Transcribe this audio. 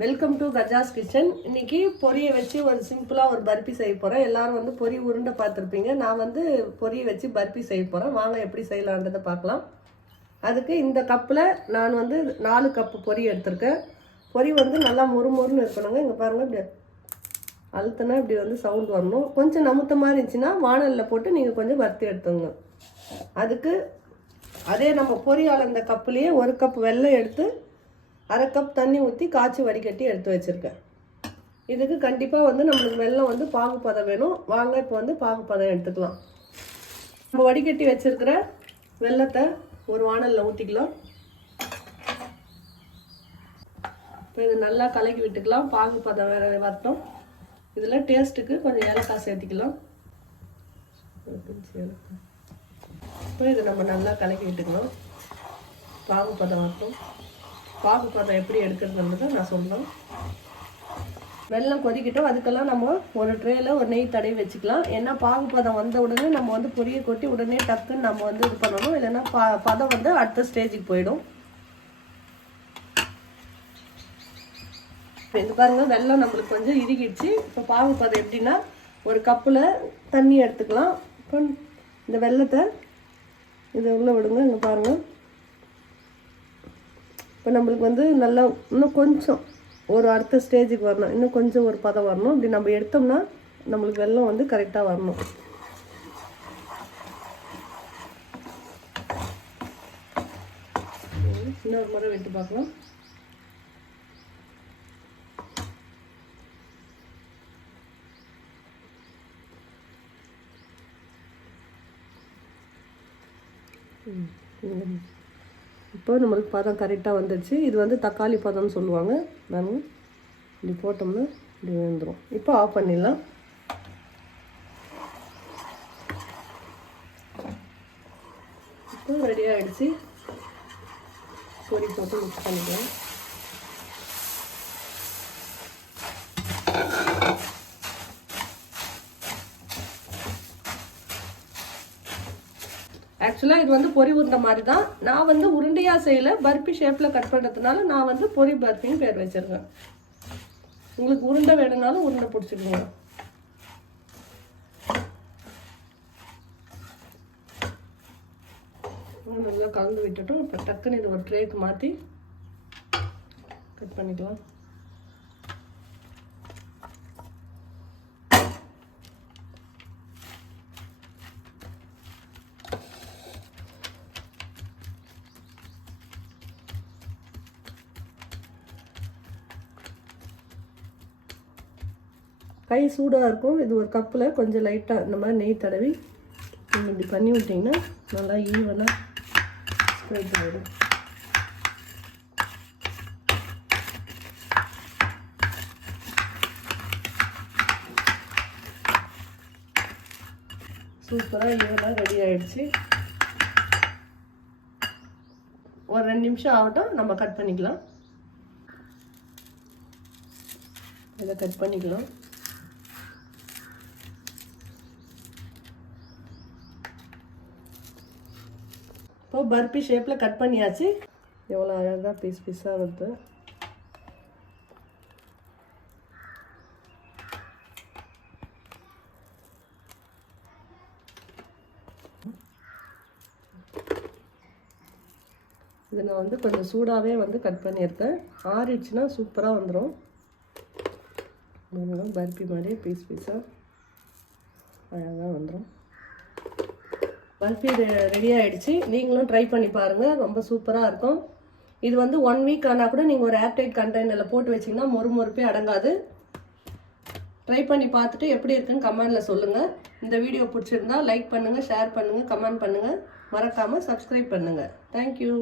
Welcome to Gajas kitchen. இன்னைக்கு பொரியை வச்சு ஒரு சிம்பிளாக ஒரு பர்பி செய்ய போகிறேன். எல்லாரும் வந்து பொரி உருண்டை பார்த்துருப்பீங்க. நான் வந்து பொரியை வச்சு பர்பி செய்ய போகிறேன். வாங்க எப்படி செய்யலான்றதை பார்க்கலாம். அதுக்கு இந்த கப்பில் நான் வந்து 4 கப்பு பொரி எடுத்திருக்கேன். பொரி வந்து நல்லா மொறுமொறுன்னு இருக்கணுங்க. இங்கே பாருங்கள், இப்படி அழுத்தினா இப்படி வந்து சவுண்ட் வரணும். கொஞ்சம் நமுத்த மாதிரி இருந்துச்சுன்னா வானலில் போட்டு நீங்கள் கொஞ்சம் வறுத்து எடுத்துங்க. அதுக்கு அதே நம்ம பொரி அளந்த கப்புலேயே 1 கப் வெல்லம் எடுத்து 1/2 கப் தண்ணி ஊற்றி காய்ச்சி வடிகட்டி எடுத்து வச்சுருக்கேன். இதுக்கு கண்டிப்பாக வந்து நம்மளுக்கு வெல்லம் வந்து பாகுப்பதம் வேணும். வாங்க இப்போ வந்து பாகுப்பதம் எடுத்துக்கலாம். நம்ம வடிகட்டி வச்சுருக்கிற வெல்லத்தை ஒரு வானலில் ஊற்றிக்கலாம். இப்போ இது நல்லா கலக்கி விட்டுக்கலாம். பாகுப்பதம் வரட்டும். இதில் டேஸ்ட்டுக்கு கொஞ்சம் ஏலக்காய் சேர்த்திக்கலாம். இப்போ இது நம்ம நல்லா கலக்கி விட்டுக்கலாம். பாகுப்பதம் வரட்டும். பாகுப்பதம் எப்படி எடுக்கிறதுன்றதை நான் சொல்கிறேன். வெல்லம் கொதிக்கிட்டோம். அதுக்கெல்லாம் நம்ம ஒரு ட்ரேயில் ஒரு நெய் தடவி வச்சுக்கலாம். ஏன்னா பாகுப்பதம் வந்த உடனே நம்ம வந்து பொரியை கொட்டி உடனே டக்குன்னு நம்ம வந்து இது பண்ணணும். இல்லைன்னா பதம் வந்து அடுத்த ஸ்டேஜுக்கு போயிடும். இப்போ இது பாருங்கள், வெல்லம் நம்மளுக்கு கொஞ்சம் இறுகிடுச்சு. இப்போ பாகுப்பதம் எப்படின்னா, ஒரு கப்பில் தண்ணி எடுத்துக்கலாம். இப்போ இந்த வெல்லத்தை இதை உள்ளே விடுங்க. இங்கே பாருங்கள், இப்போ நம்மளுக்கு வந்து நல்லா இன்னும் கொஞ்சம் ஒரு அடுத்த ஸ்டேஜுக்கு வரணும். இன்னும் கொஞ்சம் ஒரு பதம் வரணும். இப்படி நம்ம எடுத்தோம்னா நம்மளுக்கு வெல்லம் வந்து கரெக்டாக வரணும். இன்னொரு முறை விட்டு பார்க்கலாம். இப்போ நம்மளுக்கு பதம் கரெக்டாக வந்துடுச்சு. இது வந்து தக்காளி பதம்னு சொல்லுவாங்க. நாங்கள் இப்படி போட்டோம்னா இப்படி வந்துடும். இப்போ ஆஃப் பண்ணிடலாம். இப்போ ரெடி ஆகிடுச்சு. பொரி போட்டு மிக்ஸ் பண்ணிக்கலாம். ஆக்சுவலாக இது வந்து பொரி உருண்டை மாதிரி தான். நான் வந்து உருண்டையாக செய்யலை, பர்பி ஷேப்பில் கட் பண்ணுறதுனால நான் வந்து பொரி பர்பின்னு பேர் வச்சுருக்கேன். உங்களுக்கு உருண்டை வேணும்னாலும் உருண்டை பிடிச்சிக்கோங்க. நல்லா கலந்து விட்டுட்டோம். இப்போ டக்குன்னு இது ஒரு ட்ரேக்கு மாற்றி கட் பண்ணிக்கலாம். கை சூடாக இருக்கும். இது ஒரு கப்பில் கொஞ்சம் லைட்டாக இந்த மாதிரி நெய் தடவி நீங்கள் இப்படி பண்ணி விட்டிங்கன்னா நல்லா ஈவனாக ஸ்ப்ரெட் ஆகிடும். சூப்பராக ஈவனாக ரெடி ஆகிடுச்சு. ஒரு 2 நிமிஷம் ஆகட்டும், நம்ம கட் பண்ணிக்கலாம். இதை கட் பண்ணிக்கலாம். இப்போ பர்பி ஷேப்பில் கட் பண்ணியாச்சு. எவ்வளோ அழகாக பீஸ் பீஸாக வருது. இது நான் வந்து கொஞ்சம் சூடாகவே வந்து கட் பண்ணியிருக்கேன். ஆறிடுச்சுன்னா சூப்பராக வந்துடும். பர்பி மாதிரியே பீஸ் பீஸாக அழகாக வந்துடும். பர்பி ரெடி ஆகிடுச்சு. நீங்களும் ட்ரை பண்ணி பாருங்கள். ரொம்ப சூப்பராக இருக்கும். இது வந்து 1 வீக் ஆனால் கூட நீங்கள் ஒரு ஏர்டைட் கண்டெய்னரில் போட்டு வச்சிங்கன்னா மொறுமொறுப்பே அடங்காது. ட்ரை பண்ணி பார்த்துட்டு எப்படி இருக்குன்னு கமெண்டில் சொல்லுங்கள். இந்த வீடியோ பிடிச்சிருந்தா லைக் பண்ணுங்கள், ஷேர் பண்ணுங்கள், கமெண்ட் பண்ணுங்கள். மறக்காமல் சப்ஸ்கிரைப் பண்ணுங்கள். தேங்க்யூ.